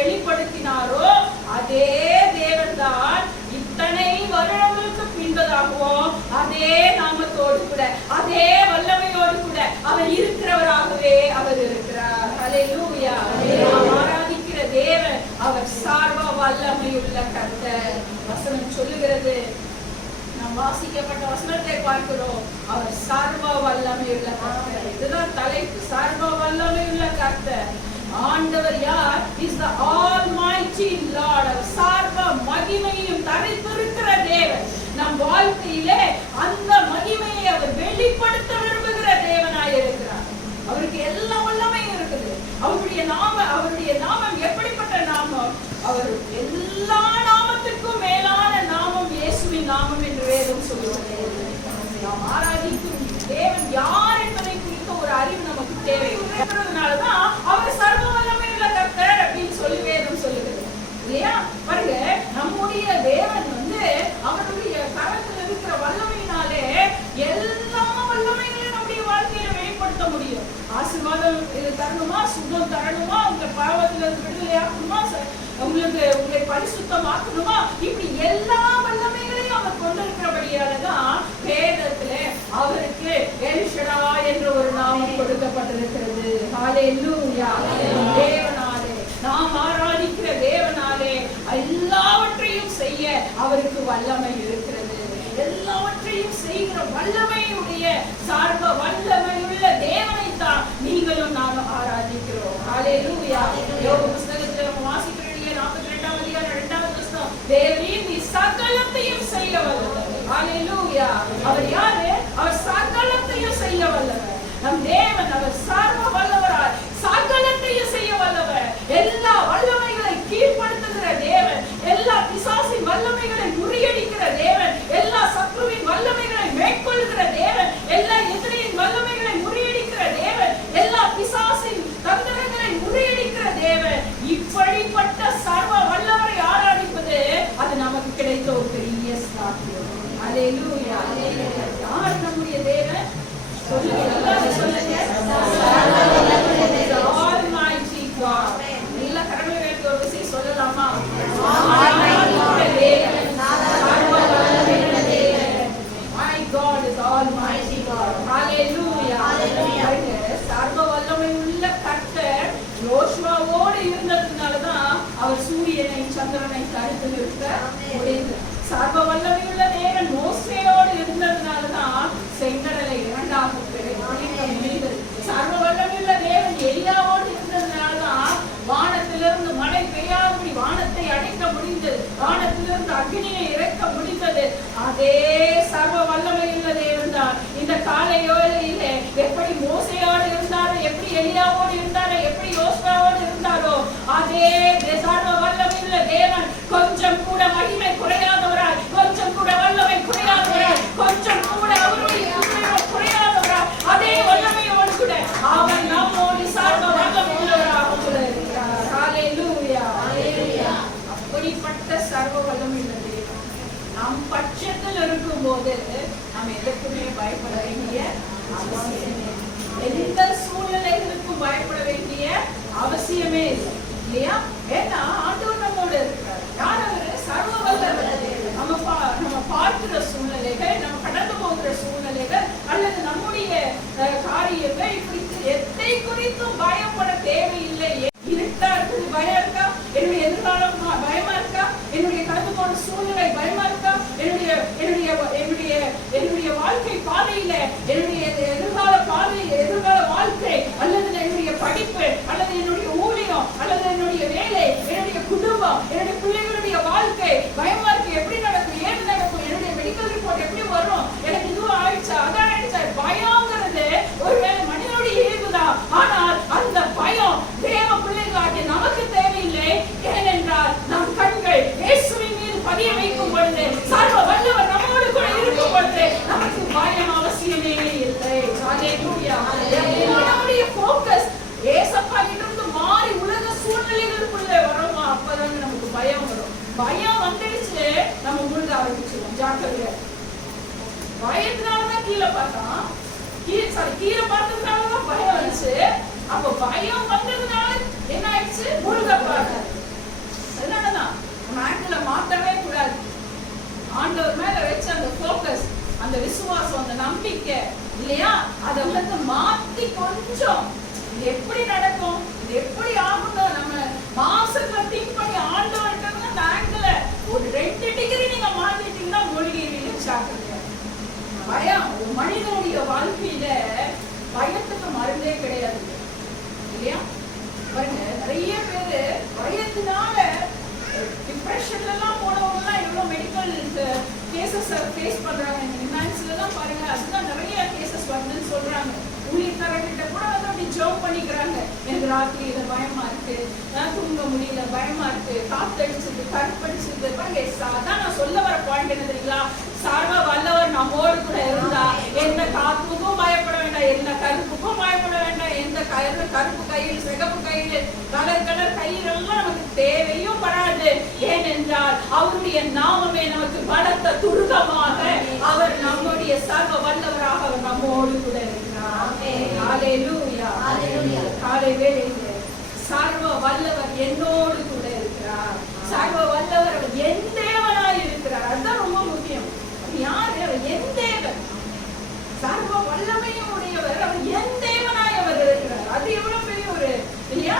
வெளிப்படுத்தினாரோ அதே தேவன் தான் இத்தனை வருடங்களுக்கு பின்பதாகவும் அதே நாமத்தோடு கூட அதே வல்லமையோடு கூட அவர் இருக்கிறவராகவே அவர் இருக்கிறார். ஹல்லேலூயா. நாம் ஆராதிக்கிற தேவன் அவர் சர்வ வல்லமையுள்ள கர்த்தர். வசனம் சொல்லுகிறது, நாம் வாசிக்கப்பட்ட வசனத்தை பார்க்கிறோம், அவர் சர்வ வல்லமையுள்ள கர்த்தர். இதுதான் தலைப்பு, சர்வ வல்லமையுள்ள கர்த்தர். ஆண்டவர் யார்? Is the almighty lord. அவர் சர்வ மகிமையும் தரித்திருக்கிற தேவன். நம் வாழ்க்கையிலே அந்த மகிமையை அவர் வெளிப்படுத்த விரும்புகிற தேவனாய் இருக்கிறார். அவருக்கு எல்லா வல்லமையும் இருக்குது. அவருடைய நாமம் எப்படிப்பட்ட நாமம்? அவர் எல்லா நாமத்துக்கும் மேலான நாமம் இயேசுவின் நாமம் என்று வேதம் சொல்லுகிறது. நாம் ஆராதிக்கும் தேவன் யார் என்பதை குறித்த ஒரு அறிவு நமக்கு தேவை. இருக்கிறதுனாலதான் அவர் சர்வ வல்லமையுள்ள கர்த்தர் அப்படின்னு சொல்லி வேதம் சொல்லுகிறது இல்லையா? பாருங்க, நம்முடைய தேவன் அவருடைய கரத்தில் இருக்கிற வல்லமையினாலே எல்லா வல்லமைகளையும் நம்முடைய வாழ்க்கையில வெளிப்படுத்த முடியும். ஆசீர்வாதம் தரணுமா, சுகம் தரணுமா, உங்க பாவத்திலிருந்து விடுதலையாக்கணுமா, உங்களை பரிசுத்தமாக்கணுமா, இப்படி எல்லா வல்லமைகளையும் அவர் கொண்டிருக்கிறபடியாலதான் வேதத்துல அவருக்கு எல் ஷடாய் என்ற ஒரு நாமம் கொடுக்கப்பட்டிருக்கிறது. ஹல்லேலூயா. தேவனாலே, நாம் ஆராதிக்கிற தேவனாலே எல்லாவற்றையும் செய்ய அவருக்கு வல்லமை இருக்கிறது. எல்லாவற்றையும் செய்கிற வல்லமையுடைய சர்வ வல்லமையுள்ள தேவனை தான் நீங்களும் நானும் ஆராதிக்கிறோம். ஹல்லேலூயா. யோபு புத்தகத்தில் நம்ம வாசிக்கிற 42ஆம் அதிகாரம் 2வது வசனம், தேவரீர் நீ சகலத்தையும் செய்ய வல்லவர். ஹல்லேலூயா. அவர் யாரு? அவர் சகலத்தையும் செய்ய வல்லவர். நம் தேவன் அவர் சர்வ வல்லவராய் சகலத்தையும் செய்ய வல்லவர். எல்லா வல்லமைகளை கீழ்ப்படுத்துகிற தேவன், எல்லா பிசாசின் வல்லமைகளை முறியடிக்கிற தேவன், எல்லா சத்ருவின் வல்லமைகளை மேற்கொள்கிற தேவன், எல்லா எதிரியின் வல்லமைகளை முறியடிக்கிற தேவன், எல்லா பிசாசின் தந்திரங்களை முறியடிக்கிற தேவன். இப்படிப்பட்ட சர்வ வல்லவரை ஆராதிப்பது அது நமக்கு கிடைத்த ஒரு பெரிய ஸ்லாக்கியம். ஹல்லேலூயா. யார் நம்முடைய தேவன்? சொல்லுங்க, எல்லாரும் சொல்லுங்க. Almighty God. எல்லா கரங்களை வைத்து ஒரு விஷயம் சொல்லலாமா? My God is almighty God. Hallelujah. சர்வ வல்லமை உள்ள கர்த்தர் யோசுவாவோடு இருந்ததுனாலதான் அவர் சூரியனை சந்திரனை தடுத்து நிறுத்த முடிந்தது. சர்வ வல்லமை உள்ள தேவன் மோசேயோடு இருந்ததுனாலதான் செங்கடலை இரண்டாக பிரிக்க முடிந்தது. சர்வ வல்லமை உள்ள தேவன் எலியாவோடு இருந்ததுனாலதான் வானத்திலிருந்து மழை பெய்யாதபடி வானத்தை அடைக்க முடிந்தது, வானத்திலிருந்து அக்னியை இறக்க முடிந்தது. அதே சர்வ வல்லமையுள்ள தேவன் தான் இந்த காலை வேளையிலே எப்படி மோசேயோடு இருந்தாரோ, எப்படி எலியாவோடு இருந்தாரோ, எப்படி யோசுவாவோடு இருந்தாரோ, அதே சர்வ வல்லமையுள்ள தேவன் கொஞ்சம் கூட மகிமை குறையாதவராய், கொஞ்சம் கூட வல்லமை குறையாதவராய், கொஞ்சம் கூட அவருடைய குறையாதவராய், அதே வல்லமையோடு கூட அவர் நம்மோடு சர்வ வல்லமையுள்ளவராக கூட இருக்கிறார். ஹல்லேலூயா. அப்படிப்பட்ட சர்வ வல்லமையுள்ள தேவன் நம் பட்சத்தில் இருக்கும் போது நாம் எதற்குமே பயப்பட வேண்டிய அவசியமே, எந்த சூழ்நிலைகளுக்கும் பயப்பட வேண்டிய அவசியமே இல்லை இல்லையா? ஏன்னா ஆண்டவர் நம்மோடு இருக்கிறார். யார் அவரு? சர்வ வல்லவர். நம்ம பார்க்கிற சூழ்நிலைகள், நம்ம கடந்து போகிற சூழ்நிலைகள் அல்லது நம்முடைய காரியங்கள் இப்படி எதை குறித்தும் பயப்பட தேவையில்லை. இருட்டா இருக்குது, பயம் இருக்கா? என்னுடைய எதிர்காலம் பயமா இருக்கா? என்னுடைய கடந்து போன சூழ்நிலை பயமா இருக்கா? என்னுடைய வாழ்க்கை பாதையில என்னுடைய எதிர்கால வாழ்க்கை அல்லது என்னுடைய படிப்பு அல்லது என்னுடைய ஊழியம் அல்லது என்னுடைய வேலை, என்னுடைய குடும்பம், என்னுடைய பிள்ளைகளுடைய வாழ்க்கை பயமா இருக்கு. எப்படி நடக்கும்? ஏது நடக்கும்? என்னுடைய மெடிக்கல் ரிப்போர்ட் எப்படி வரும்? எனக்கு இதுவும் ஆயிடுச்சா, அதான் ஆயிடுச்சா? பயங்கிறது ஒருவேளை மனிதனுடைய இயல்புதான். ஆனால் அந்த பயம் தேவ பிள்ளைகளாகிய நமக்கு தேவையில்லை. ஏனென்றால் நம் கண்கள் இயேசுவின் மீது பதிய வைக்கும் பொழுது, சர்வ வல்லவர் நம்மோடு கூட இருக்கும் பொழுது நமக்கு பயம் அவசியமே இல்லை. ஹல்லேலூயா. நம்முடைய போக்கஸ் ஏசப்பா கிட்ட மாறி உலக சூழ்நிலைகளுக்குள்ள வரோமா, அப்பதாங்க நமக்கு பயம் வரும். பயம் வந்துடுச்சு, நம்ம முழுக ஆரம்பிச்சிடும். ஜாக்கிரதையா. பயத்தினாலதான் கீழே பார்த்தோம், கீழே பார்த்ததுனாலதான் பயம் வந்துச்சு. அப்ப பயம் வந்ததுனால என்ன ஆயிடுச்சு? முழுக பார்க்க நம்ம ஆங்கிளை மாற்றவே கூடாது. ஆண்டவர் மேல வச்ச அந்த போக்கஸ், அந்த விசுவாசம், அந்த நம்பிக்கை இல்லையா, அதை வந்து மாத்தி கொஞ்சம் இது எப்படி நடக்கும், இது எப்படி ஆகும்னு நம்ம மாசத்துல திங்க் பண்ணி ஆண்டவர்கிட்ட அந்த ஆங்கிளை ஒரு 2 டிகிரி நீங்க மாத்திட்டீங்கன்னா மூழ்கிடுவீங்க. சாப்பிடுங்க. பயம் ஒரு மனிதனுடைய வாழ்க்கையில பயத்துக்கு மருந்தே கிடையாது இல்லையா? பாருங்க, நிறைய பேரு பயத்தினால டிப்ரெஷன்ல எல்லாம் போனவங்க எவ்வளவு மெடிக்கல் கேசஸ் ஃபேஸ் பண்றாங்க. நிமான்ஸ்ல எல்லாம் பாருங்க, அதுதான் நிறைய கேசஸ் வருதுன்னு சொல்றாங்க. ஊழியக்காரர்கிட்ட கூட வந்து அப்படி ஜோக் பண்ணிக்கிறாங்க, எனக்கு ராத்திரியில பயமா இருக்கு, தூங்க முடியல, பயமா இருக்கு, காத்தடிச்சது, கருப்படிச்சது. பாருங்க, அதான் நான் சொல்ல வர பாயிண்ட் என்ன தெரியுங்களா? சர்வ வல்லவர் நம்மோடு கூட இருந்தா எந்த காத்துக்கும் பயப்பட வேண்டாம், எந்த கருப்புக்கும் பயப்பட வேண்டாம், எந்த கருப்பு கயிறு, சிகப்பு கயிறு, கலர் கயிறு எல்லாம் நமக்கு தேவையும் படாது. ஏனென்றால் அவருடைய நாமமே நமக்கு பலத்த துருகமாக, அவர் நம்முடைய சர்வ வல்லவராக அவர் நம்மோடு கூட இருக்கிறார். ஹல்லேலூயா. காலை வேளையிலே சர்வ வல்லவர் என்னோடு கூட இருக்கிறார். சர்வ வல்லவர் அவர் என் தேவனாய் இருக்கிறார். அதுதான் ரொம்ப முக்கியம். யாரு? அவர் என் தேவன். சர்வ வல்லமையும் உடையவர், அவர் என் தேவனாய் அவர் இருக்கிறார். அது எவ்வளவு பெரிய ஒரு இல்லையா,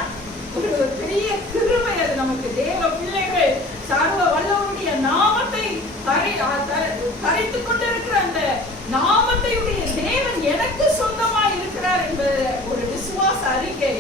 ஒரு பெரிய கிருபை அது நமக்கு. தேவ பிள்ளைகள் சர்வ வல்லவருடைய நாமத்தை கரைத்துக் கொண்டிருக்கிற அந்த நாமத்தையுடைய தேவன் எனக்கு சொந்தமாய் இருக்கிறார் என்பது ஒரு விசுவாச அறிக்கை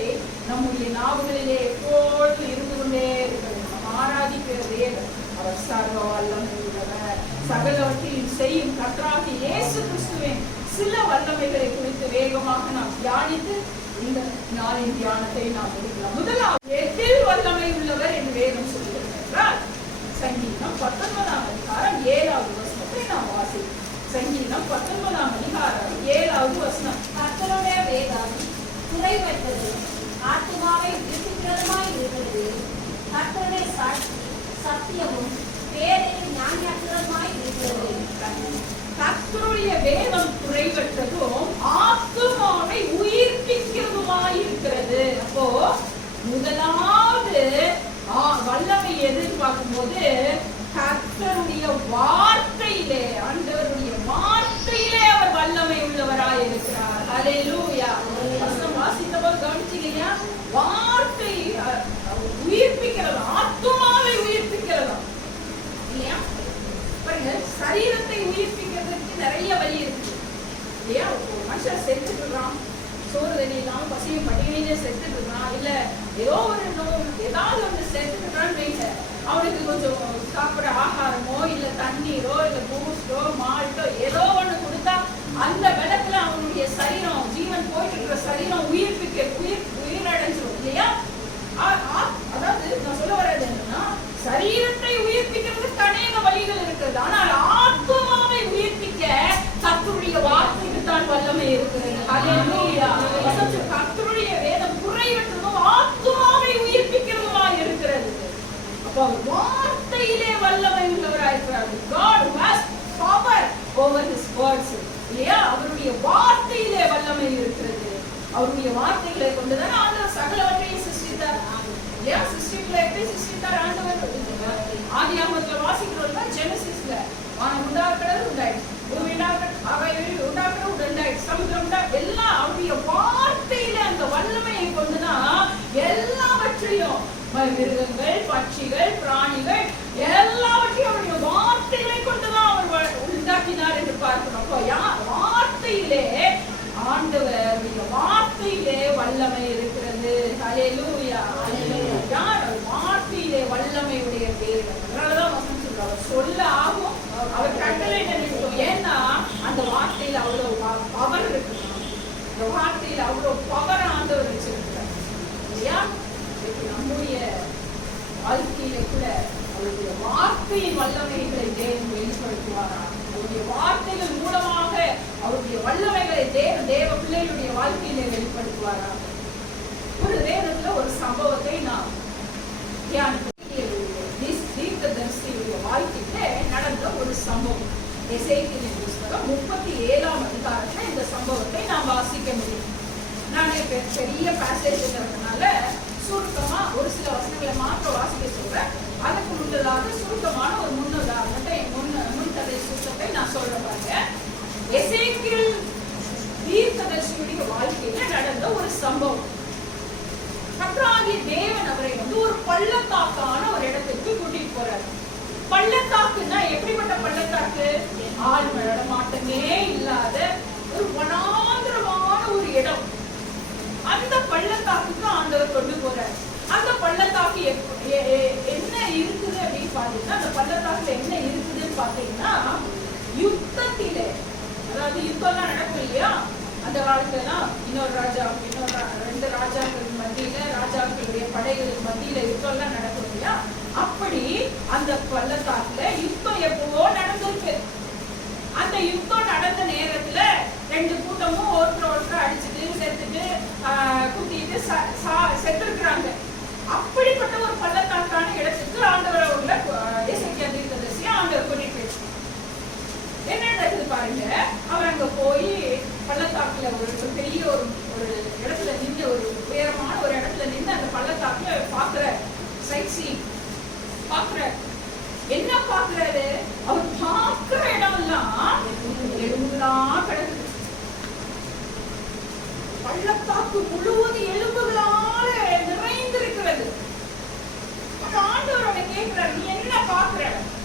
நம்முடைய நாவுகளிலே எப்போது இருந்து கொண்டே இருக்கிறது. நாம் ஆராதிக்கிற தேவன் அவர் சர்வ வல்லமை உள்ளவர். சகலவற்றையும் செய்யும் கர்த்தராகிய இயேசு கிறிஸ்துவின் சில வல்லமைகளை குறித்து வேகமாக நாம் தியானித்து இந்த நாளின் தியானத்தை நாம் முடிக்கலாம். முதலாவது, எதில் வல்லமை உள்ளவர் என்று வேதம் சொல்லுகிறது என்றால் சங்கீதம் 19ஆம் அதிகாரம் 7வது வசனத்தை நாம் வாசிப்போம். சங்கீதம் 19ஆம் அதிகாரம் 7வது வசனம். கர்த்தருடைய வேதம் குறைவற்றது, ஆத்துமாவை விரும்புகிறதுமாய் இருக்கிறது. கர்த்தருடைய சத்தியமும் வேதையும் ஞானமாய் இருக்கிறது. கர்த்தருடைய வேதம் குறைவற்றதும் ஆத்துமாவை உயிர்ப்பிக்கிறதுமாய் இருக்கிறது. அப்போ முதலாவது வல்லமை எதிர்பார்க்கும் போது கர்த்தருடைய வார்த்தையிலே, ஆண்டவருடைய வார்த்தையிலே அவர் வல்லமை உள்ளவராய் இருக்கிறார். ஹல்லேலூயா. வசனம் வாசித்தவர் கவனிச்சீங்க, வார்த்தை உயிர்ப்பிக்கிறதா, ஆத்துமாவை உயிர்ப்பிக்கிறதா இல்லையா? பாருங்க, சரீரத்தை உயிர்ப்பிக்கிறதுக்கு நிறைய வழி இருக்கு இல்லையா? ஒரு மனுஷன் செத்துட்டு இருக்கான், சோறு தண்ணி இல்லாம பசியும் பட்டியலே செத்துட்டு இருக்கான், இல்ல ஏதோ ஒரு ஏதாவது ஒன்று செத்துட்டு இருக்கான்னு வைங்க, அவனுக்கு கொஞ்சம் சாப்பிட ஆகாரமோ இல்ல தண்ணீரோ இல்ல பூஸ்டோ மால்ட்டோ ஏதோ ஒண்ணு கொடுத்தா அந்த விடத்துல அவனுடைய சரீரம், ஜீவன் போயிட்டு இருக்கிற சரீரம் உயிரடைஞ்சிடும் இல்லையா? அதாவது நான் சொல்ல வர்றது என்னன்னா, சரீரத்தை உயிர்ப்பிக்கிறதுக்கு அநேக வழிகள் இருக்கிறது. ஆனால் ஆத்துமாவை உயிர்ப்பிக்க கர்த்தருடைய வார்த்தைக்கு தான் வல்லமை இருக்கிறது. ஹல்லேலூயா. கர்த்தருடைய வேதம் குறைவற்றதும் ஆத்துமாவை உயிர்ப்பிக்கிறதுமாய் இருக்கிறது. அப்போ வார்த்தையிலே வல்லமை உள்ளவராய் இருக்கிறார். God has power over his words. இல்லையா? அவருடைய வார்த்தையிலே வல்லமை இருக்கிறது. அவருடைய வார்த்தைகளை கொண்டுதான் ஆண்டவர் சகலவற்றையும் சிருஷ்டித்தார். இல்லையா? சிருஷ்டிப்புல எப்படி சிருஷ்டித்தார் ஆண்டவர்? ஆதியாகமத்துல வாசிக்கிறோம்னா ஜெனசிஸ்ல வானம் உண்டாக்குறது உண்டாயிடுச்சு, பூமி உண்டாக்குறது உண்டாயிடுச்சு, சமுத்திரம் எல்லாம் அவருடைய வார்த்தையில அந்த வல்லமையை கொண்டுதான் எல்லாவற்றையும், மிருகங்கள், பட்சிகள், பிராணிகள் எல்லாவற்றையும் அவருடைய வார்த்தைகளை கொண்டுதான் அவர் உண்டாக்கினார் என்று பார்க்கிறோம். அப்போ வார்த்தையிலே, ஆண்டவருடைய வார்த்தையிலே வல்லமை இருக்கிறது. ஹல்லேலூயா. யார் வார்த்தையிலே வல்லமையுடைய தேவன்? அதனாலதான் வசனம் சொல்றார், சொல்ல ஆகும், அவர் கட்டளை நினைக்கும். ஏன்னா அந்த வார்த்தையில அவ்வளவு பவர் இருக்கு. அந்த வார்த்தையில அவ்வளவு பவர் ஆண்டவர் வச்சிருக்கிறார் இல்லையா? நம்முடைய வாழ்க்கையில கூட அவருடைய வார்த்தையின் வல்லமைகளை தேவன் வெளிப்படுத்துவாரா? அவருடைய வார்த்தைகள் மூலமாக அவருடைய வல்லமைகளை தேவ பிள்ளைகளுடைய வாழ்க்கையிலே வெளிப்படுத்துவாரா? ஒரு வேதத்துல ஒரு சம்பவத்தை நாம் தீர்க்கதரிசியுடைய வாழ்க்கையில நடந்த ஒரு சம்பவம். எசேக்கியேலின் புத்தகம் 37ஆம் அதிகாரத்துல இந்த சம்பவத்தை நாம் வாசிக்க முடியும். நான் பெரிய பேசேஜ்ங்கிறதுனால சுருக்கமா ஒரு சில வசனங்களை மாற்ற வாசிக்க சொல்றேன். அதுக்கு முன்னதாக சுருக்கமான ஒரு முன்னுதாரணத்தை முன்கதை சுருக்கத்தை நான் சொல்றேன் பாருங்க. எசேக்கியேல் தீர்க்கதரிசியுடைய வாழ்க்கையில நடந்த ஒரு சம்பவம். கர்த்தராகிய தேவன் அவரை ஒரு பள்ளத்தாக்கான ஒரு இடத்துக்கு கூட்டிட்டு போறாரு. பள்ளத்தாக்குன்னா எப்படிப்பட்ட பள்ளத்தாக்கு? ஆள் நடமாட்டமே இல்லாத ஒரு வனாந்திரமான ஒரு இடம். அந்த பள்ளத்தாக்குக்கு ஆண்டவர் கொண்டு போறாரு. அந்த பள்ளத்தாக்கு என்ன இருக்குது அப்படின்னு பாத்தீங்கன்னா, அந்த பள்ளத்தாக்குல என்ன இருக்குதுன்னு பாத்தீங்கன்னா, யுத்தத்திலே, அதாவது யுத்தம்லாம் நடக்கும் இல்லையா அந்த காலத்துலாம், இன்னொரு ராஜா ரெண்டு ராஜாக்கள் மத்தியில, ராஜாக்களுடைய படைகளுக்கு மத்தியில யுத்தம்லாம் நடக்கும் இல்லையா, அப்படி அந்த பள்ளத்தாக்குல யுத்தம் எப்பவோ நடந்திருக்கு. அந்த யுத்தம் நடந்த நேரத்துல ரெண்டு கூட்டமும் ஒருத்தர் அடிச்சுட்டு செத்துட்டு குத்திட்டு செத்துருக்குறாங்க. அப்படிப்பட்ட ஒரு பள்ளத்தாக்கான இடத்துக்கு ஆண்டவர் உள்ள எசேக்கியேல் தீர்க்கதரிசி ஆண்டவர் கூட்டிட்டு போயிடுச்சு. என்ன நடக்குது பாருங்க. அவர் அங்க போய் பள்ளத்தாக்குல ஒரு பெரிய ஒரு இடத்துல நின்று, ஒரு உயரமான ஒரு இடத்துல நின்று அந்த பள்ளத்தாக்குல பாக்குற சைட் சீன் பாக்குற. என்ன பாக்குறாரு? அவர் பாக்குற இடம் எல்லாம் எலும்புலாம் கிடக்குது. பள்ளத்தாக்கு முழுவதும் எலும்புகளால நிறைந்திருக்கிறது. ஆண்டவர் அவனை கேட்கிறார், நீ என்ன பாக்குற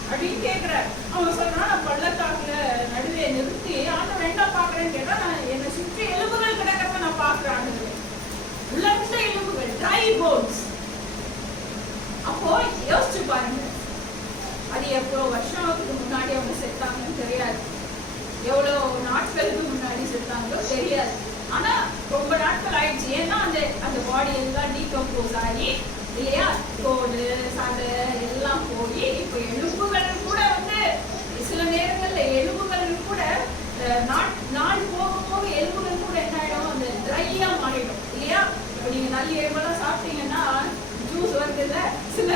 அப்படின்னு கேட்கிறார். அவன் சொல்றான், நான் பள்ளத்தாக்குல நடுவே நிறுத்தி ஆண்டவர் என்ன பாக்குறேன்னு கேட்டா, நான் என்னை சுற்றி எலும்புகள் கிடக்கிறத நான் பாக்குறேன். உலர்ந்த எலும்புகள், ட்ரை போன்ஸ். அப்போ யோசிச்சு பாருங்க, அது எவ்வளவு வருஷத்துக்கு முன்னாடி அவங்க செத்தாங்கன்னு தெரியாது, எவ்வளவு நாட்களுக்கு முன்னாடி செத்தாங்களோ தெரியாது. ஆனா ரொம்ப நாட்கள் ஆயிடுச்சு. ஏன்னா அந்த பாடி எல்லாம் டீகம்போஸ் ஆகி இல்லையா, தோடு சதை எல்லாம் போய் இப்ப எலும்புகள் கூட சில நேரங்கள்ல எலும்புகள் கூட நாள் போக போக எலும்புகள் கூட என்ன ஆயிடும், அந்த ட்ரையா மாறிடும் இல்லையா. இப்ப நீங்க நல்ல எலும்பெல்லாம் சாப்பிட்டீங்கன்னா ஜூஸ் வருதுல்ல, சில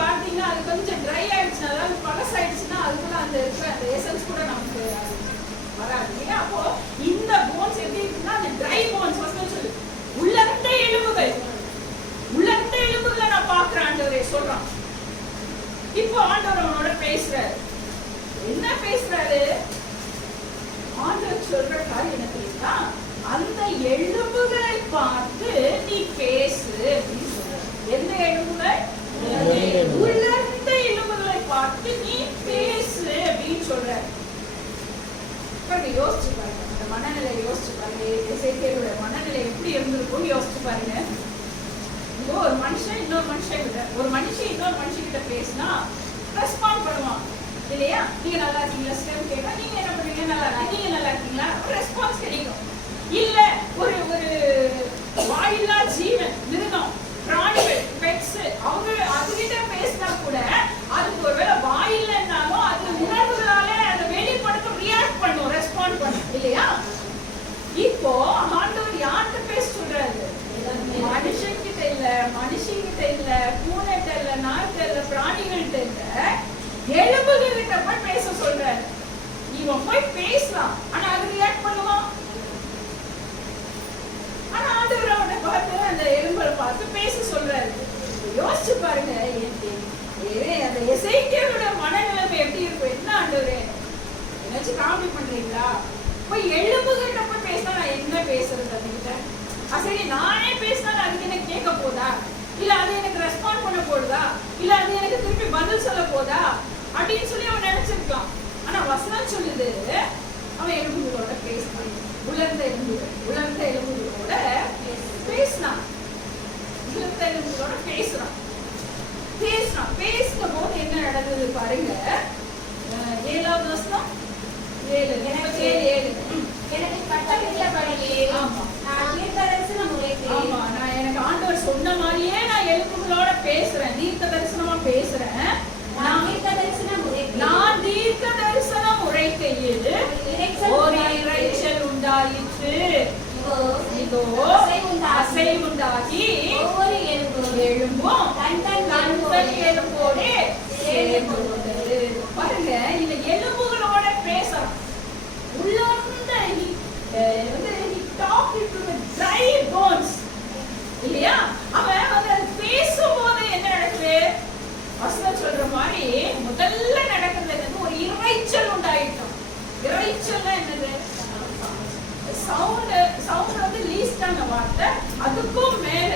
பார்த்தீங்கன்னா அது கொஞ்சம் ட்ரை ஆயிடுச்சுன்னா, அதாவது பழசாயிடுச்சுன்னா அதுக்குள்ள அந்த இருக்கிற அந்த எசன்ஸ் கூட நமக்கு வராது இல்லையா. அப்போ இந்த போன்ஸ் எப்படி இருக்குன்னா, அந்த ட்ரை போன்ஸ் சொல்லு, உள்ளர்ந்த எலும்புகள், உள்ளர்ந்த எலும்புகளை நான் பார்க்கிறேன் ஆண்டவரே சொல்றான். இப்போ ஆண்டவர் அவனோட பேசுறாரு. என்ன பேசுறாரு? ஆண்டவர் சொல்ற காரியம் என்ன தெரியுமா, அந்த எலும்புகளை பார்த்து நீ பேசு அப்படின்னு சொல்ற. எந்த எலும்புகள்? உள்ளர்ந்த எலும்புகளை பார்த்து நீ பேசு அப்படின்னு சொல்ற. யோசிச்சு பாருங்க, அந்த மனநிலை யோசிச்சு பாருங்க. எசேக்கியேலுடைய மனநிலை எப்படி இருந்திருக்கும் யோசிச்சு பாருங்க. ஒரு மனுஷன் இன்னொரு மனுஷன் கிட்ட, ஒரு மனுஷன் இன்னொரு மனுஷன் கிட்ட பேசினா ரெஸ்பாண்ட் பண்ணுவான் இல்லையா. நீங்க நல்லா இருக்கீங்களா ஸ்டெம் கேட்டா நீங்க என்ன பண்றீங்க, நல்லா இருக்கீங்க, நீங்க நல்லா இருக்கீங்களா, ரெஸ்பான்ஸ் கிடைக்கும். இல்ல ஒரு வாயில்லா ஜீவன், மிருகம், பிராணிகள், பெட்ஸ், அவங்க அதுகிட்ட பேசினா கூட அதுக்கு ஒருவேளை வாயில்லைன்னாலும் அது உணர்வுகளால அதை வெளிப்படுத்த ரியாக்ட் பண்ணும், ரெஸ்பாண்ட் பண்ணும் இல்லையா. இப்போ ஆண்டவர் யார்கிட்ட பேச சொல்றாரு? மனுஷங்கிட்ட இல்ல, மனுஷங்கிட்ட இல்ல, பூனைகிட்ட இல்ல, நாய்கிட்ட இல்ல, பிராணிகள்கிட்ட இல்ல, எலும்புகிட்ட போய் பேச சொல்றாரு. இவன் போய் பேசலாம், ஆனா அது ரியாக்ட் பண்ணுவான். ஆனா ஆண்டவர் அவனை பார்த்து அந்த எலும்புகளை பார்த்து பேச சொல்றாரு. யோசிச்சு பாருங்க, அந்த எசேக்கியேலுடைய மனநிலைமை எப்படி இருக்கும். என்ன ஆண்டவரே ஏதாச்சும் காமெடி பண்றீங்களா? போய் எலும்புகிட்ட போய் பேசினா நான் என்ன பேசுறது அதுகிட்ட? சரி நானே பேசினா அதுக்கு எனக்கு கேட்க போதா, இல்ல அது எனக்கு ரெஸ்பாண்ட் பண்ண போடுதா, இல்ல அது எனக்கு திருப்பி பதில் சொல்ல போதா அப்படின்னு சொல்லி அவன் நினைச்சிருக்கான். ஆனா வசனம் சொல்லுது, அவன் எலும்புகளோட பேசினான். உலர்ந்த எலும்புகளோட பேசினான். உலர்ந்த எலும்புகளோட பேசுறான். பேசின போது என்ன நடந்தது பாருங்க. 7வது வசனம், 7 எனக்கு கட்டளையிட்டபடியே நான் தீர்க்கதரிசன முறைக்கு, ஆமா நான் எனக்கு ஆண்டவர் சொன்ன மாதிரியே நான் எலும்புகளோட பேசுறேன், தீர்க்க தரிசனமா பேசுறேன். நான் தீர்க்க தரிசனம் உரைக்கையில் ஒரு இரைச்சல் உண்டாயிற்று. இதோ அசைவுண்டாகி ஒவ்வொரு எலும்பும் தன் எலும்போடு சேர்ந்து கொண்டது. பாருங்க, இந்த எலும்புகளோட பேசலாம். உள்ளார்ந்த dry bones இல்லையா. அவன் பேசும்போது என்ன நடக்குது? சவுண்ட் வந்து லீஸ்டான வார்த்தை, அதுக்கும் மேல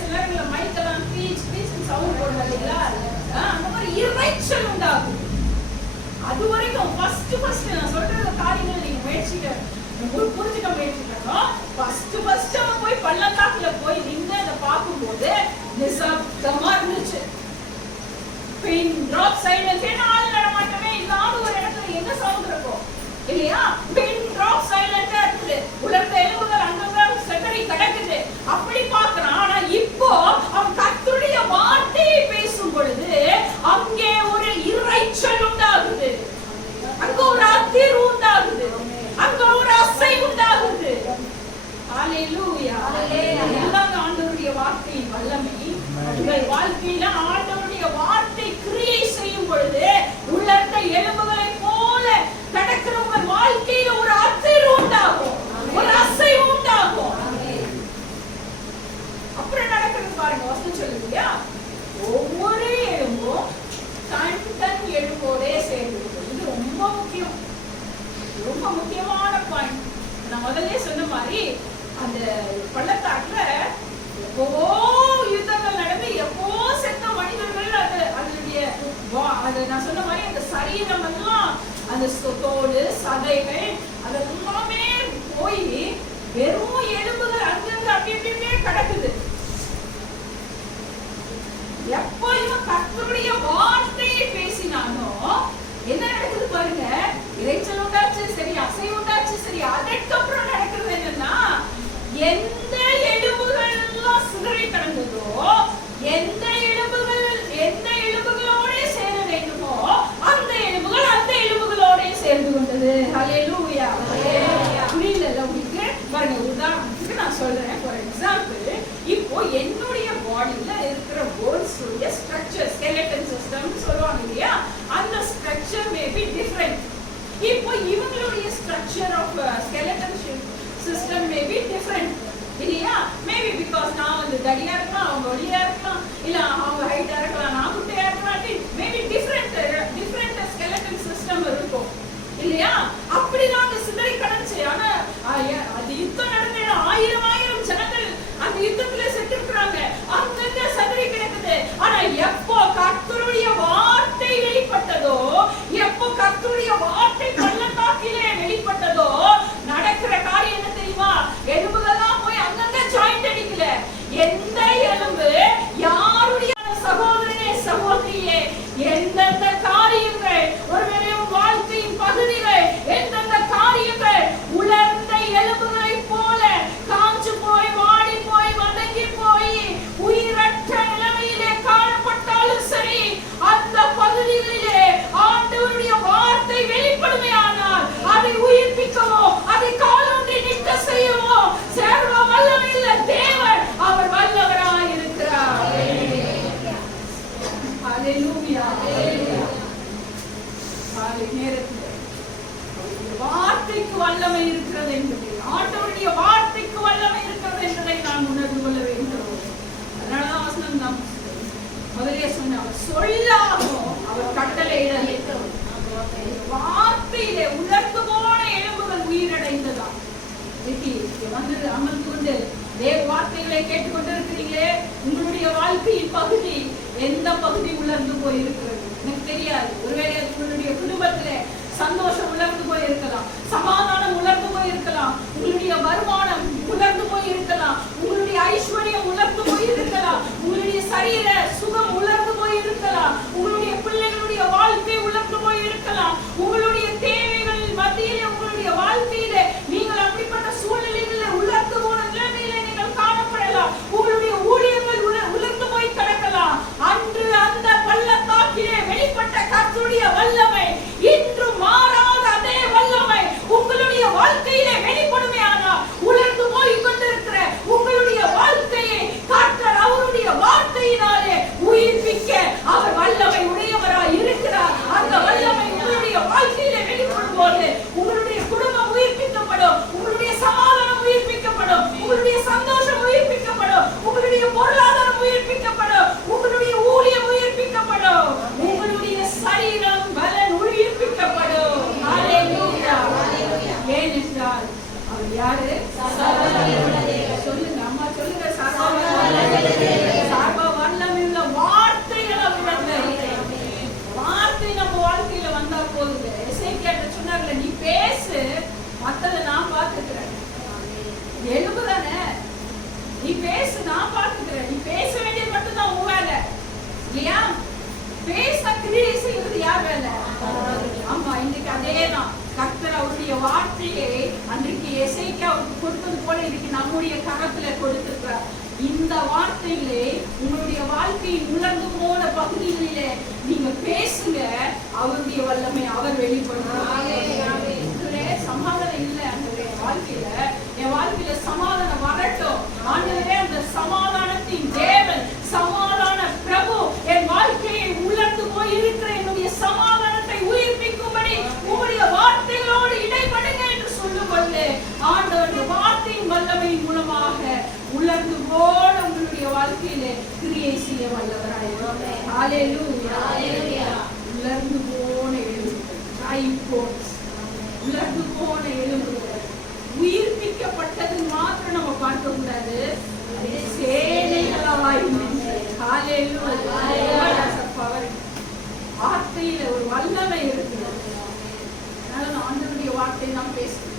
சில மைக்கெல்லாம் பீச் சவுண்ட் போடுறது இல்லைங்களா, அந்த மாதிரி இறைச்சல் உண்டாகும். அது வரைக்கும் ஃபர்ஸ்ட் நான் சொல்ற காரியங்களை நீங்க புரிஞ்சுக்க முயற்சிக்கணும். ஃபர்ஸ்ட் அவன் போய் பள்ளத்தாக்குல போய் நின்று அதை பார்க்கும்போது நிசப்தமா இருந்துச்சு. பின் டிராப் சைலன்ஸ், ஆள் நடமாட்டமே இல்லாத ஒரு இடத்துல என்ன சவுண்ட் இருக்கும் இல்லையா? பின் டிராப் சைலன்ஸா இருக்குது. உலர்ந்த எலும்புகள் அங்கங்க செதறி கிடக்குது. அப்படி பார்க்கறான். ஆனா இப்போ அவன் கர்த்தருடைய வார்த்தையை பேசும் பொழுது அங்கே ஒரு இறைச்சல் உண்டாகுது, அங்க ஒரு அதிர்வு உண்டாகுது, அங்க ஒரு அசை உண்டாகுது. ஹalleluya. இதுதான் ஆண்டவருடைய வார்த்தையின் வல்லமை. உங்கள் வாழ்க்கையில ஆண்டவருடைய வார்த்தை கிரியை செய்யும் பொழுது உலர்ந்த எலும்புகளை போல நடக்கிற உங்கள் வாழ்க்கையில ஒரு அதிர்வு உண்டாகும், ஒரு அசை உண்டாகும். அப்புறம் நடக்கிறது பாருங்க, வசனம் சொல்லுங்க, ஒவ்வொரு எலும்பும் தன் எலும்போடே சேர்ந்து. இது ரொம்ப முக்கியம், ரொம்ப முக்கியமான பாயிண்ட். நான் முதல்ல சொன்ன மாதிரி அந்த பள்ளத்தாக்குல எப்போ யுத்தங்கள் நடந்து எப்போ செத்த மனிதர்கள் அது நான் சொன்ன மாதிரி அந்த சரீரம் எல்லாம் அந்த தோடு சதைகள் அதெல்லாமே போய் வெறும் எலும்புகள் அங்கங்க அப்படியே கிடக்குது. எப்போ இவன் கர்த்தருடைய வார்த்தையை பேசினானோ என்ன நடக்குது பாருங்க, இறைச்சல் உண்டாச்சு, சரி அசை உண்டாச்சு, சரி அதுக்கப்புறம் நடக்கிறது என்னன்னா, எந்த எலும்புகள் எல்லாம் சிதறி கிடந்ததோ, எந்த எலும்புகளோட சேர வேண்டுமோ அந்த எலும்புகளோட சேர்ந்து கொண்டது. ஹalleluya. புரியல உங்களுக்கு? பாருங்க, உதாரணத்துக்கு நான் சொல்றேன். ஃபார் எக்ஸாம்பிள், இப்போ என்னுடைய பாடியில இருக்கிற போன்ஸ் உடைய ஸ்ட்ரக்சர், ஸ்கெலட்டன் சிஸ்டம் சொல்லுவாங்க இல்லையா, அந்த ஸ்ட்ரக்சர் மே பி டிஃபரெண்ட். இப்போ இவங்களுடைய structure of skeleton system may be different இல்லையா? மேபி பிகாஸ் நான் வந்து தடியா இருக்கலாம், அவங்க ஒல்லியா இருக்கலாம், இல்ல அவங்க ஹைட்டா இருக்கலாம், நான் குட்டையா இருக்கலாம். மேபி டிஃபரெண்ட் ஸ்கெலட்டன் சிஸ்டம் இருக்கும் இல்லையா? அப்படிதான் அந்த சிதறி கிடந்துச்சு. ஆனா அது யுத்தம் நடந்த 1000 ஜனங்கள் அந்த யுத்தத்துல செத்து இருக்கிறாங்க, அங்கங்க சிதறி கிடக்குது. ஆனா எப்போ கர்த்தருடைய வார்த்தை வெளிப்பட்டதோ, எப்போ கர்த்தருடைய வார்த்தை பள்ளத்தாக்கிலே வெளிப்பட்டதோ நடக்கிற காரியம் என்ன தெரியுமா? எலும்புகள்லாம் போய் அங்கங்க ஜாயிண்ட் அடிக்கல. எந்த எலும்பு யாருடைய சகோதரனே சகோதரியே, எந்தெந்த காரியங்கள் ஒருவேளை வாழ்க்கையின் பகுதிகள், எந்தெந்த காரியங்கள் உலர்ந்த எலும்புகளை போல காஞ்சு போய் வாடி போய் வதங்கி போய் உயிரற்ற நிலைமையிலே காணப்பட்டாலும் சரி, அந்த பகுதிகளிலே ஆண்டவருடைய வார்த்தை வெளிப்படுமையானால் அதை உயிர்ப்பிக்கவோ அதை காலொன்றி நிற்க செய்யவோ சர்வ வல்லமையுள்ள தேவன் அவர் வல்லவராய் இருக்கிறார். ஹalleluya. வார்த்தைக்கு வல்லமை இருக்கிறது என்பதை, ஆண்டவருடைய வார்த்தைக்கு வல்லமை இருக்கிறது என்பதை நான் உணர்ந்து கொள்ள வேண்டும். அதனாலதான் வசனம் தான் முதலே சொன்ன, அவர் சொல்லாமோ அவர் கட்டளையிடல் வார்த்தையிலே உலர்ந்து போன எலும்புகள் உயிரடைந்ததா வந்து அமர்ந்து கொண்டு தேவ வார்த்தைகளை கேட்டுக்கொண்டிருக்கிறீங்களே, உங்களுடைய வாழ்க்கையின் பகுதி எந்த பகுதி உலர்ந்து போயிருக்கிறது எனக்கு தெரியாது. ஒருவேளை உங்களுடைய குடும்பத்திலே சந்தோஷம் உலர்ந்து போயிருக்கலாம், சமாதானம் உலர்ந்து போயிருக்கலாம், உங்களுடைய வருமானம் உலர்ந்து போயிருக்கலாம், உங்களுடைய ஐஸ்வர்யம் உலர்ந்து போயிருக்கலாம், உங்களுடைய சரீர சுகம் உலர்ந்து போயிருக்கலாம், உங்களுடைய பிள்ளைகளுடைய வாழ்க்கை உலர்ந்து போயிருக்கலாம், உங்களுடைய தேவைகளின் மத்தியிலே உங்களுடைய வாழ்க்கையிலே நீங்கள் அப்படிப்பட்ட சூழ்நிலைகளில் உலர்ந்து போன நிலைமையிலே நீங்கள் காணப்படலாம். உங்களுடைய ஊழியங்கள் உலர்ந்து போய் கிடக்கலாம். அன்று அந்த பள்ளத்தாக்கிலே வெளிப்பட்ட கர்த்தருடைய வல்லமை இன்று மாறாத அதே வல்லமை உங்களுடைய வாழ்க்கையிலே அவர் யாரு? சொல்லுங்க அம்மா, சொல்லுங்க. சர்வ வல்லமையுள்ள வார்த்தைகள் அவரிடத்துல இருக்கு. வார்த்தை நம்ம வாழ்க்கையில வந்தா போகுது. எசேக்கியாட்ட சொன்னார்ல, நீ பேசு, மத்தத நான் பாத்துக்கிறேன். எழுபதானே, நீ பேசு, நான் பாத்துக்கிறேன். நீ பேச வேண்டியது மட்டும்தான் உன் வேலை இல்லையா? பேச கிரியை செய்வது யார் வேலை? ஆமா, இன்னைக்கு அதேதான். கர்த்தர் அவருடைய வார்த்தையை அன்றைக்கு எசேக்கியாவுக்கு கொடுத்தது போல இன்னைக்கு நம்முடைய கரத்துல கொடுத்திருக்கிறார். இந்த வார்த்தையிலே உங்களுடைய வாழ்க்கையின் உலர்ந்து போன பகுதிகளிலே நீங்க பேசுங்க, அவருடைய வல்லமை அவர் வெளிப்படுத்துவார். சமாதானம் இல்லை அன்றைய வாழ்க்கையில, என் வாழ்க்கையில சமாதானம் வரட்டும் ஆண்டவரே. அந்த சமாதானத்தின் தேவன், சமாதான பிரபு என் வாழ்க்கையை உலர்ந்து போய் இருக்கிற என்னுடைய சமாதானத்தை உயிர்ப்பிக்கும்படி உங்களுடைய வார்த்தைகளோடு இடைப்படுங்க என்று சொல்லும்போது ஆண்டவர் வார்த்தையின் வல்லமையின் மூலமாக உலர்ந்து போன உங்களுடைய வாழ்க்கையிலே கிரியை செய்ய வல்லவராயிருக்கிறார். ஹல்லேலூயா. உலர்ந்து போன எலும்புகள், dry bones, உலர்ந்து போன எலும்புகள் உயிர்ப்பிக்கப்பட்டது மாத்திரம் நம்ம பார்க்க கூடாது, சேனைகளாய் நின்று. ஹல்லேலூயா. வார்த்தையில ஒரு வல்லமை இருக்கிறது. அதனால ஆண்டவருடைய வார்த்தை நாம் பேசணும்.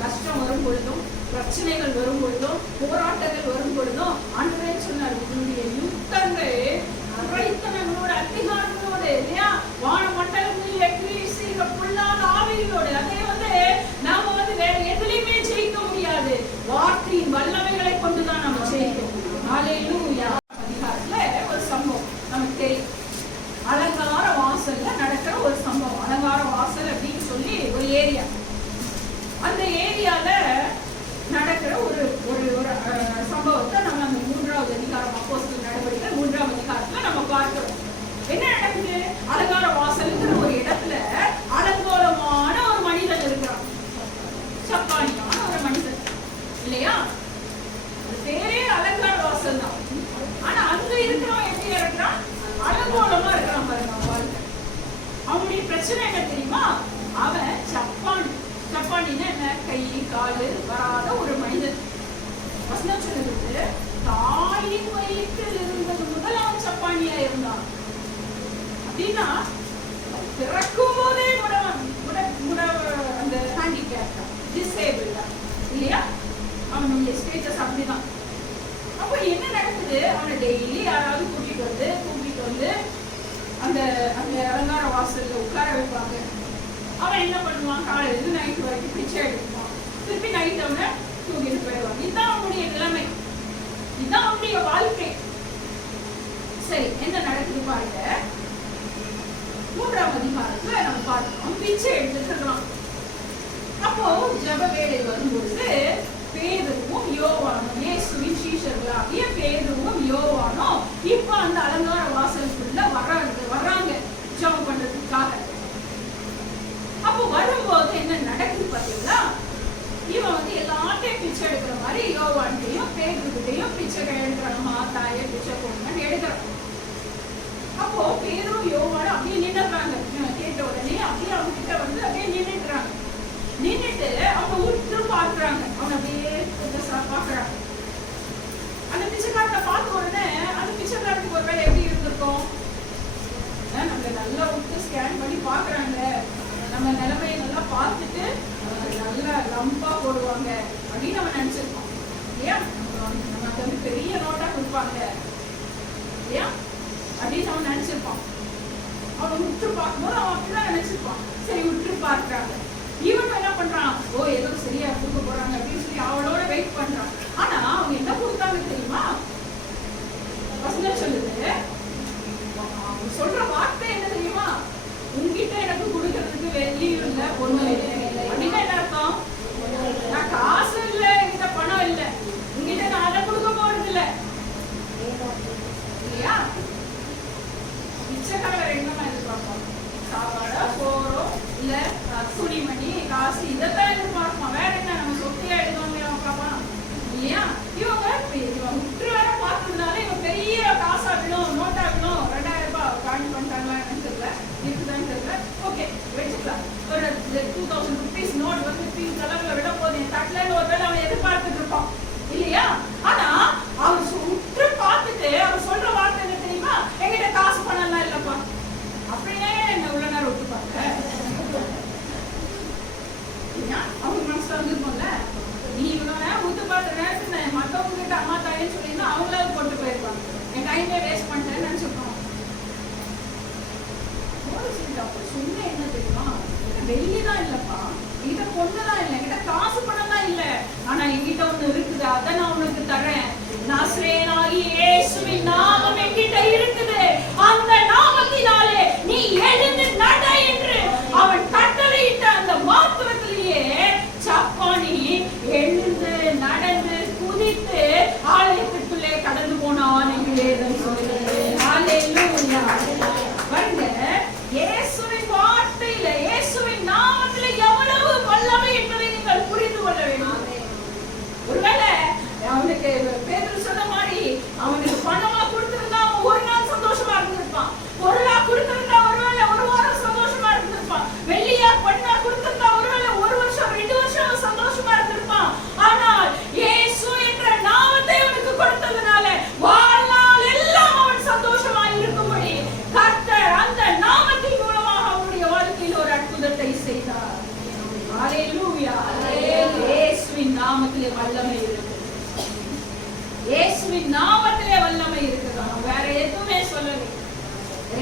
கஷ்டம் வரும் பொழுதும், பிரச்சனைகள் வரும் பொழுதும், போராட்டங்கள் வரும் பொழுதும் ஆண்டவரே சொன்னார், உங்களுடைய யுத்தங்கள் குறைத்தனங்களோட, அதிகாரங்களோடு இல்லையா, வான மண்டலங்களில் கிரியை செய்கிற பொல்லாத ஆவிகளோடு. அதே நாம வேற எதுலையுமே ஜெயிக்க முடியாது, வார்த்தையின் வல்லமைகளை கொண்டுதான் நம்ம ஜெயிக்க முடியும். ஹல்லேலூயா. அதிகாரத்துல ஒரு சம்பவம் நமக்கு தெரியும். அலங்கார வாசல்ல நடக்கிற ஒரு சம்பவம். அலங்கார வாசல் அப்படின்னு சொல்லி ஒரு ஏரியா, அந்த ஏரியால நடக்கிற ஒரு சம்பவத்தை நம்ம அந்த 3வது அதிகாரம், அப்போஸ்தலர் நடவடிக்கைகள் 3ஆம் அதிகாரத்துல நம்ம பார்க்கிறோம். என்ன நடக்குது? அலங்கார வாசல்ங்கிற ஒரு இடத்துல அலங்கோலமான ஒரு மனிதன் இருக்கிறான். சப்பானியான ஒரு மனிதன் இல்லையா? பேரே அலங்கார வாசல் தான். ஆனா அங்க இருக்கிறவன் எப்படி இருக்கிறான்? அலங்கோலமா இருக்கிறான் பாருங்க. அவனுடைய பிரச்சனை என்ன தெரியுமா? அவன் சப்பானின்னா என்ன? கை காலு வராத ஒரு மனிதன். வசனம் சொல்லுது, தாயின் வயிற்றில் இருந்தது முதல் அவன் சப்பானியா இருந்தான். அப்படின்னா பிறக்கும் போதே அந்த ஹேண்டிகேப், டிசேபிள் இல்லையா? அவனுடைய ஸ்டேட்டஸ் அப்படிதான். அப்போ என்ன நடக்குது? அவனை டெய்லி யாராவது கூட்டிட்டு வந்து அந்த அந்த அலங்கார வாசல்ல உட்கார வைப்பாங்க. அவன் என்ன பண்ணுவான்? காலையில நைட் வரைக்கும் பிச்சை எடுப்பான். திருப்பி நைட் அவனை தூக்கிட்டு போயிடுவான். இதுதான் அவனுடைய நிலைமை, இதுதான் அவனுடைய வாழ்க்கை. சரி, என்ன நடக்குது பாருங்க. 3ஆம் அதிகாரத்துல நம்ம பார்க்கிறோம், பிச்சை எடுத்துக்கலாம். அப்போ ஜெப வேளை வரும்பொழுது பேதுருவும் யோவானும், இயேசுவின் சீஷர்களாகிய பேதுருவும் யோவானும் இப்ப அந்த அலங்கார வாசலுக்குள்ள வர்றாங்க ஜெபம் பண்றதுக்காக. அப்போ வரும்போது என்ன நடக்குது பாத்தீங்களா? இவன் எல்லாத்தையும் பிச்சை எடுக்கிற மாதிரி யோவான்கிட்டையும் பேதுருக்கிட்டையும் பிச்சை எடுக்கிறாங்க. தாயை பிச்சை போடுங்கன்னு எடுக்கிறான். அப்போ பேதுரு யோவானும் அப்படியே நின்னுறாங்க. கேட்ட உடனே அப்படியே அவங்க கிட்ட அப்படியே நின்னுறாங்க. நின்னுட்டு அவங்க உற்று பார்க்கறாங்க. அவன் அப்படியே கொஞ்சம் பாக்குறாங்க. அந்த பிச்சைக்காரனை பார்த்த உடனே அந்த பிச்சைக்காரனுக்கு ஒருவேளை எப்படி இருந்திருக்கும்? நம்ம நல்லா விட்டு ஸ்கேன் பண்ணி பாக்குறாங்க. நம்ம நிலைமையை நல்லா பார்த்துட்டு நல்லா லம்பா போடுவாங்க அப்படின்னு நம்ம நினைச்சிருக்கோம் இல்லையா? நமக்கு பெரிய நோட்டா கொடுப்பாங்க இல்லையா அப்படின்னு அவன் நினைச்சிருப்பான். அவன் உற்று பார்க்கும்போது அவன் அப்படிதான் நினைச்சிருப்பான். சரி, உற்று பார்க்கிறாங்க. இவன் என்ன பண்றான்? ஓ, ஏதோ சரியா கொடுக்க போறாங்க அப்படின்னு சொல்லி அவளோட வெயிட் பண்றான். ஆனா அவங்க என்ன கொடுத்தாங்க தெரியுமா? வசனம் சொல்லுது, அவங்க சொல்ற வார்த்தை என்ன தெரியுமா? உங்ககிட்ட எனக்கு கொடுக்கறதுக்கு வெளியும் இல்லை, ஒண்ணும் இல்லை அப்படின்னா என்ன அர்த்தம்? நான் காசு இல்லை, என்கிட்ட பணம் இல்லை, உங்ககிட்ட நான் அதை கொடுக்க போறது இல்லை இல்லையா? பிச்சைக்காரர் என்னமா எதிர்பார்ப்போம்? சாப்பாடா, சோறோ, இல்ல துணிமணி, காசு, இதைத்தான் எதிர்பார்ப்போம். வேற என்ன நம்ம சொத்தியா எடுக்கணும் பார்ப்பான் அம்மா தாயன்னு சொல்லியிருந்தா அவங்களாவது கொண்டு போயிருப்பாங்க. என் டைமே வேஸ்ட் பண்ணிட்டேன்னு நினைச்சுப்போம். சொன்ன என்ன தெரியுமா, வெள்ளிதான் இல்லப்பா, என்கிட்ட பொண்ணுதான் இல்லை, என்கிட்ட காசு பணம் தான் இல்லை, ஆனா என்கிட்ட ஒண்ணு இருக்குது, அதை நான் உனக்கு தரேன். நசரேயனாகிய இயேசுவின் நாமம் என்கிட்ட இருக்குது, அந்த நாமத்தினாலே நீ எழுந்து நட என்று அவன் கட்டளையிட்ட அந்த மாத்திரத்திலேயே சப்பானி எழுந்து நடந்து குதித்து ஆலயத்துக்குள்ளே கடந்து போனான் என்று வேதம் சொல்கிறது. ஹல்லேலூயா. பாருங்க, இயேசுவின் வார்த்தையில, இயேசுவின் நாமத்தில எவ்வளவு வல்லமை என்பதை நீங்கள் புரிந்து கொள்ள வேண்டும். ஒருவேளை அவனுக்கு பேதுரு சொன்ன மாதிரி அவனுக்கு பணமா கொடுத்திருந்தா அவன் ஒரு நாள் சந்தோஷமா இருந்திருப்பான், பொருளா கொடுத்திருந்தா ஒருவேளை ஒரு வாரம் சந்தோஷமா இருந்திருப்பான், வெள்ளியா பொண்ணா கொடுத்திருந்தா ஒருவேளை ஒரு வருஷம் 2 வருஷம் சந்தோஷமா இருந்திருப்பான். ஆனால் இயேசு என்ற நாமத்தை அவனுக்கு கொடுத்ததுனால வாழ்நாள் எல்லாம் அவன் சந்தோஷமா இருக்கும்படி கர்த்தர் அந்த நாமத்தின் மூலமாக அவனுடைய வாழ்க்கையில் ஒரு அற்புதத்தை செய்தார். ஹல்லேலூயா. இயேசுவின் நாமத்திலே வல்லமை இருக்கு, இயேசுவின் நாமத்திலே வல்லமை இருக்குது. வேற எதுவுமே சொல்லலை,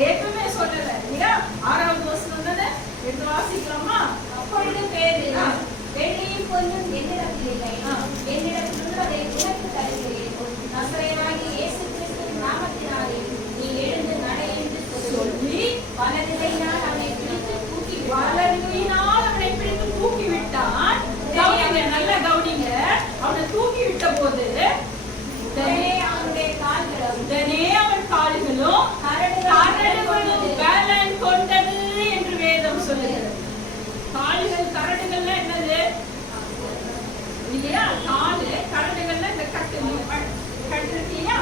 எதுவுமே சொல்லல. இல்லையா? 6வது வசனம் தானே எடுத்து வாசிக்கலாமா? அப்பொழுது பேதுரு, வெள்ளியும் பொன்னும் என்னிடத்தில் இல்லை, என்னிடத்தில் உள்ளதை உனக்கு தருகிறேன், நசரேயனாகிய இயேசு கிறிஸ்துவின் நாமத்தினாலே நீ எழுந்து நட என்று சொல்லி வலது கையினால் அவனை பிடித்து தூக்கி விட்டான். கவனிங்க, நல்ல கவனிங்க. அவனை தூக்கி விட்ட போது உடனே அவன் கால்களும் கரடுகளும் பலன் கொண்டது என்று வேதம் சொல்லுகிறது. கால்கள் கரடுகள்னா என்னது இல்லையா? காலு கரடுகள்னா இந்த கட்டு இல்லையா,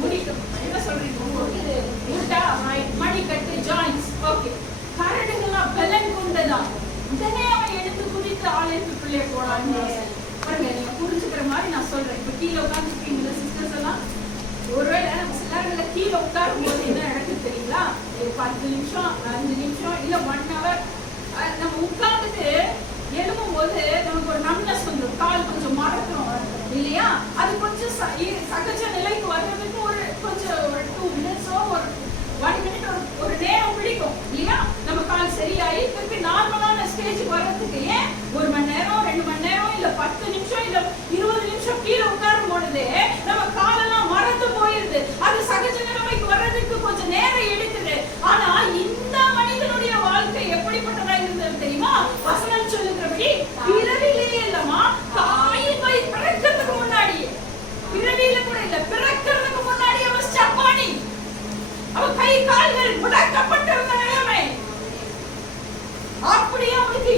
முடிக்கும். என்ன சொல்றீங்க? மணிக்கட்டு, ஜாயின்ஸ். ஓகே, கரடுகள்லாம் பலன் கொண்டதான். உடனே அவன் எடுத்து குதித்து ஆலயத்துக்குள்ளே போனான்னு பாருங்க. நீங்க புரிஞ்சுக்கிற மாதிரி நான் சொல்றேன். இப்ப கீழே உட்காந்துருக்கீங்க சிஸ்டர்ஸ் எல்லாம், ஒருவேளை நம்ம சில நேரங்கள்ல கீழே உட்காரும் போது என்ன நடக்குது தெரியுங்களா? ஒரு 10 நிமிஷம் 5 நிமிஷம் இல்ல 1 hour நம்ம உட்கார்ந்துட்டு எழும்பும் போது நமக்கு ஒரு நம்னஸ் வந்துடும், கால் கொஞ்சம் மறக்கிறோம் இல்லையா? அது கொஞ்சம் சகஜ நிலைக்கு வர்றதுக்கு கொஞ்சம் ஒரு 2 minutes ஒரு 1 minute ஒரு நேரம் பிடிக்கும் இல்லையா? நம்ம கால் சரியாயி திருப்பி நார்மலான ஸ்டேஜ் வர்றதுக்கு ஏன் 1 மணி நேரம் 2 மணி நேரம் இல்ல 10 நிமிஷம் இல்ல 20 நிமிஷம் கீழே உட்காரும் பொழுது நம்ம காலெல்லாம் மறந்து போயிருது. அது சகஜ நிலைமைக்கு வர்றதுக்கு கொஞ்சம் நேரம் எடுக்குது. ஆனா இந்த மனிதனுடைய வாழ்க்கை எப்படிப்பட்டதா இருந்தது தெரியுமா? வசனம் சொல்லுகிறபடி பிறவிலேயே இல்லமா, தாயின் வயிறு பிறக்கிறதுக்கு முன்னாடி, பிறவியில கூட இல்ல, பிறக்கிறதுக்கு முன்னாடி அவன் சப்பானி, அவன் கை கால்கள் முடக்கப்பட்டிருந்த நிலைமை. அப்படியே அவனுக்கு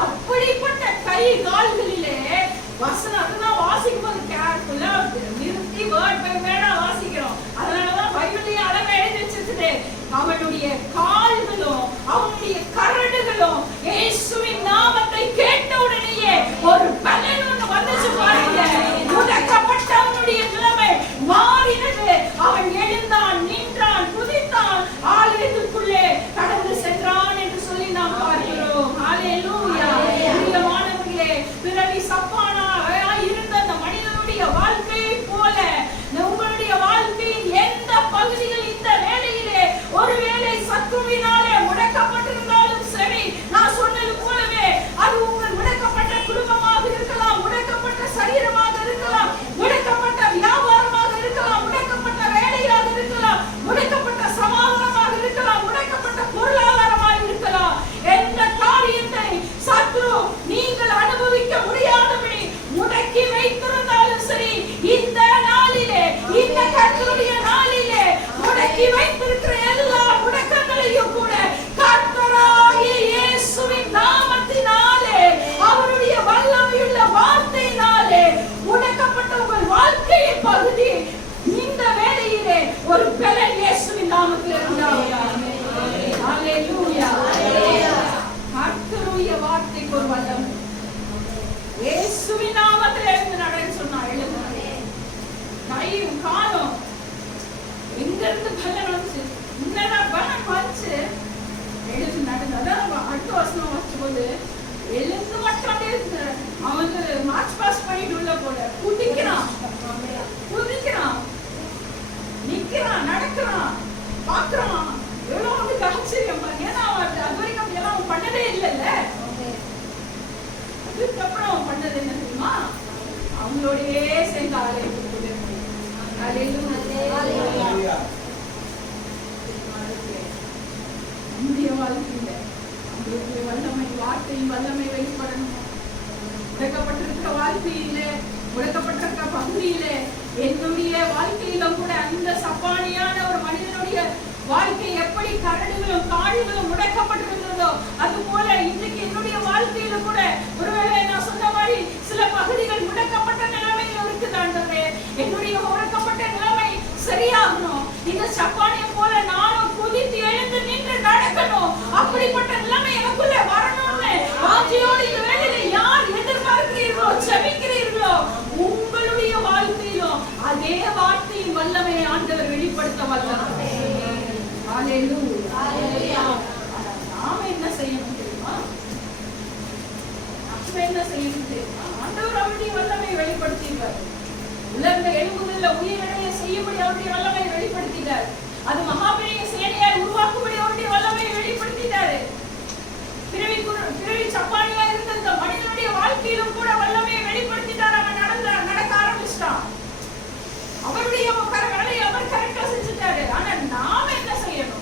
அப்படிப்பட்ட கை கால்களிலே வசனம் அதுதான் வாசிக்கும் போது கேர்ஃபுல்லா நிறுத்தி வேர்ட் பை வேர்டா வாசிக்கிறோம். அதனாலதான் பைபிள்லயே அழகா எழுதி வச்சிருக்குது, அவனுடைய கால்களும் அவனுடைய கரடுகளும் இயேசுவின் நாமத்தை கேட்ட உடனேயே ஒரு பலன் ஒன்று வந்துச்சு பாருங்க. முடக்கப்பட்ட அவனுடைய நிலைமை மாறினது. அவன் எழுந்தான், நின்றான், குதித்தான், ஆலயத்துக்குள்ளே கடந்து சென்றான் என்று சொல்லி நாம் பார்க்கிறோம். ஹல்லேலூயா. பிரியமானவர்களே, பிறவி சப்பானா இருந்த அந்த மனிதனுடைய வாழ்க்கையை போல உங்களுடைய வாழ்க்கையின் எந்த பகுதியில் இந்த வேளையிலே ஒருவேளை சத்துருவினாலே முடக்கப்பட்டிருந்தாலும் சரி, நான் சொன்னது போலவே அது உங்கள் முடக்கப்பட்ட குடும்பமாக இருக்கலாம், முடக்கப்பட்ட சரீரமாக இருக்கலாம், முடக்கப்பட்ட வியாபாரமாக இருக்கலாம், முடக்கப்பட்ட வேலையாக இருக்கலாம், முடக்கப்பட்ட சமாதானமாக இருக்கலாம், முடக்கப்பட்ட பொருளாதாரமாக இருக்கலாம். எந்த காரியத்தை சத்ரு நீங்கள் அனுபவிக்க முடியாதபடி முடக்கி வைத்திருந்தாலும் சரி, இந்த நாளிலே, இந்த கர்த்தருடைய நாளிலே முடக்கி வைத்திருக்கிற எல்லா முடக்கங்களையும் கூட கர்த்தராகிய இயேசுவின் நாமத்தினாலே, அவருடைய வல்லமையுள்ள வார்த்தையினாலே முடக்கப்பட்ட உங்கள் வாழ்க்கையின் பகுதி இந்த வேளையிலே ஒரு பலன் இயேசுவின் நாமத்தில் உண்டாவதாக. ஹல்லேலூயா. கர்த்தருடைய வார்த்தைக்கு ஒரு வல்லமை. இயேசுவின் நாமத்தில் எழுந்து நடன்னு சொன்னா எழுந்து. கையும் காலும் எங்கிருந்து பலன் வந்துச்சு, முன்னதான் பலன் வந்துச்சு, எழுந்து நடந்து. அதான் அடுத்த வசனம் வாசிக்கும் போது எழுந்து மட்டும் இருக்கு. அவன் வந்து மார்ச் பாஸ் பண்ணிட்டு உள்ள போல குதிக்கிறான். நம்மளோடயே சேர்ந்து ஆலயத்துக்கு நம்முடைய வாழ்க்கையில நம்மளுடைய வல்லமை, வார்த்தையின் வல்லமை வெளிப்படணும். முடக்கப்பட்டிருக்கிற வாழ்க்கையில, முடக்கப்பட்டிருக்கிற பகுதியில, என்னுடைய வாழ்க்கையில கூட அந்த சப்பானியான ஒரு மனிதனுடைய வாழ்க்கை எப்படி கரடுகளும் காடுகளும் முடக்கப்பட்டிருந்ததோ அது போல இன்னைக்கு என்னுடைய வாழ்க்கையில கூட ஒருவேளை நான் சொன்ன மாதிரி சில பகுதிகள் முடக்கப்பட்ட நிலைமையில் இருக்குது ஆண்டவரே. என்னுடைய முடக்கப்பட்ட நிலைமை சரியாகணும். இந்த சப்பானியை போல நானும் குதித்து எழுந்து நின்று நடக்கணும். அப்படிப்பட்ட நிலைமை எனக்குள்ள வரணும்னு ஆசையோடு இந்த வேளையில யார் எதிர்பார்க்கிறீர்களோ, செபிக்கிறீர்களோ, உங்களுடைய வாழ்க்கையிலும் அதே வார்த்தையின் வல்லமையை ஆண்டவர் வெளிப்படுத்த வல்லவர். நாம என்ன செய்யணும் தெரியுமா? நம்ம என்ன செய்யணும் தெரியுமா? ஆண்டவர் அவருடைய வல்லமையை வெளிப்படுத்தினார். உலர்ந்த எலும்புகள்ல உயிரிழைய செய்யும்படி அவருடைய வல்லமையை வெளிப்படுத்தினார். அது மகாபெரிய சேனையாய் உருவாக்கும்படி அவருடைய வல்லமையை வெளிப்படுத்தினாரு. பிறவி சப்பானியா இருந்த இந்த மனிதனுடைய வாழ்க்கையிலும் கூட வல்லமையை வெளிப்படுத்திட்டார். அவன் நடக்க ஆரம்பிச்சிட்டான். அவருடைய வேலையை அவர் கரெக்டா செஞ்சுட்டாரு. ஆனா நாம என்ன செய்யணும்?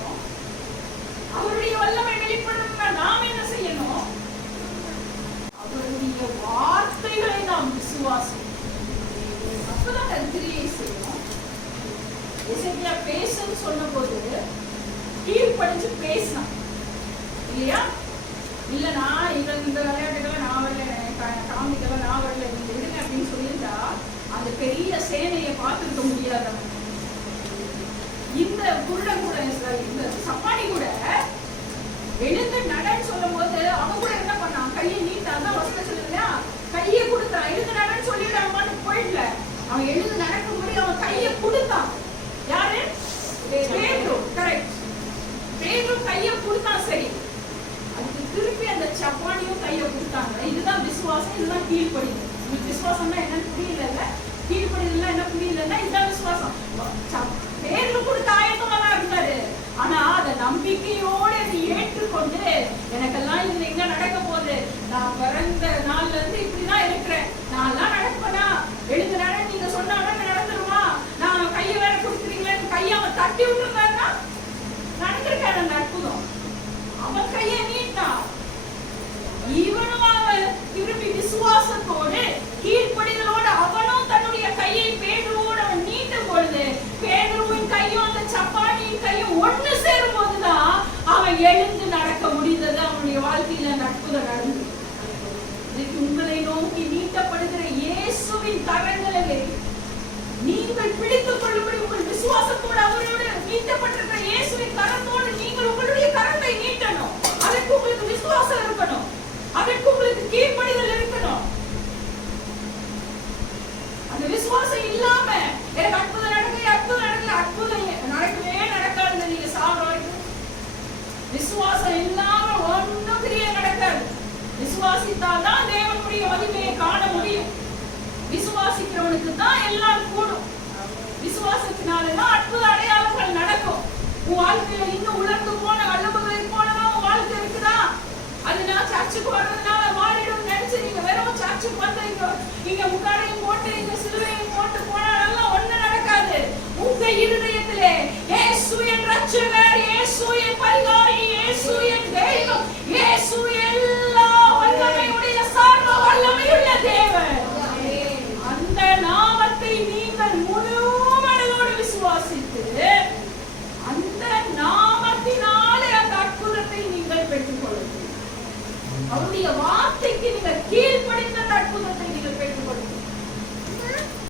அவருடைய வல்லமை வெளிப்படணும்னா நாம என்ன செய்யணும்? அவருடைய வார்த்தைகளை நாம் விசுவாசிக்கணும். அப்பதான் அது கிரியை செய்யணும். எசேக்கியா பேசுன்னு சொன்ன போது கீழ்ப்படிஞ்சு பேசினான் இல்லையா? இல்ல நான் இந்த விளையாட்டுகளை நான் வரல, காமிக்கெல்லாம் நான் வரல, நீங்க விடுங்க அப்படின்னு சொல்லியிருந்தா அந்த பெரிய சேனையை பார்த்துருக்க முடியாத இந்த குருடன் கூட, இந்த சப்பானி கூட எழுந்து நடன்னு சொல்லும் போது அவன் கூட என்ன பண்ணான்? கையை நீட்டாதான் வசனம் சொல்லுங்க, கையை கொடுத்தான். எழுந்து நடன்னு சொல்லிட்டு அவன் பாட்டுக்கு போயிடல. அவன் எழுந்து நடக்கும்படி அவன் கையை கொடுத்தான். யாரு? பேதுரு. கரெக்ட். பேதுரு கையை கொடுத்தான். சரி, அதுக்கு திருப்பி அந்த சப்பானியும் கையை கொடுத்தாங்க. இதுதான் விசுவாசம், இதுதான் கீழ்ப்படிதல். உங்களுக்கு விசுவாசம்னா என்னன்னு புரியல, கீழ்ப்படிதல்னா என்ன புரியலன்னா இதுதான் விசுவாசம். பேதுரு கொடுத்த ஆயத்தமா இருந்தாரு. ஆனா அத நம்பிக்கையோடு அதை ஏற்றுக்கொண்டு எனக்கெல்லாம் இதுல எங்க நடக்க போகுது, நான் பிறந்த நாள்ல இருந்து இப்படிதான் இருக்கிறேன், நான் எல்லாம் நடப்பேனா, எழுந்து நட நீங்க சொன்னா நடந்துருமா, நான் கையை வேற கொடுக்குறீங்களேன்னு கையை அவன் தட்டி விட்டுருந்தாருன்னா நடந்திருக்காரு அந்த அற்புதம். அவன் கையை நீட்டான். இவனும் அவன் திரும்பி விசுவாசத்தோடு கீழ்ப்படிதலோடு அவனும் தன்னுடைய கையை பேதுருவோடு அவன் நீட்டும் பொழுது பேதுருவின் கையும் அந்த சப்பானியின் கையும் ஒன்று சேரும் போதுதான் அவன் எழுந்து நடக்க முடிந்தது. அவனுடைய வாழ்க்கையில அந்த அற்புதம் நடந்தது. உங்களை நோக்கி நீட்டப்படுகிற இயேசுவின் கரங்களிலே நீங்கள் பிடித்துக் கொள்ளும்படி உங்கள் விசுவாசத்தோடு அவரோடு நீட்டப்பட்டிருக்கிற இயேசுவின் கரத்தோடு நீங்கள் உங்களுடைய கரத்தை நீட்டணும். அதற்கு உங்களுக்கு விசுவாசம் இருக்கணும், அதற்கு உங்களுக்கு கீழ்ப்படிதல் இருக்கணும். அந்த விசுவாசம் இல்லாம எனக்கு அற்புதம் நடக்கல, அற்புதம் நடக்கல, அற்புதம் நடக்கவே நடக்காது. நீங்க சாகுற வரைக்கும் விசுவாசம் இல்லாம ஒன்னும் கிரியை நடக்காது. விசுவாசித்தால் தான் தேவனுடைய மகிமையை காண முடியும். விசுவாசிக்கிறவனுக்கு தான் எல்லாம் கூடும். விசுவாசத்தினாலதான் அற்புத அடையாளங்கள் நடக்கும். உன் வாழ்க்கையில இன்னும் உலர்ந்து போன அலுவலை போனதான் உன் வாழ்க்கை இருக்குதா? அது நான் சர்ச்சுக்கு வர்றதுனால மாறிடும் நினைச்சு நீங்க வெறும் சர்ச்சுக்கு வந்து இங்க முக்காடையும் போட்டு இங்க சிலுவையும் போட்டு போனாலும் ஒண்ணு நடக்காது. உங்க இருதயத்திலே இயேசு என் ரட்சகர், இயேசு என் பரிகாரம்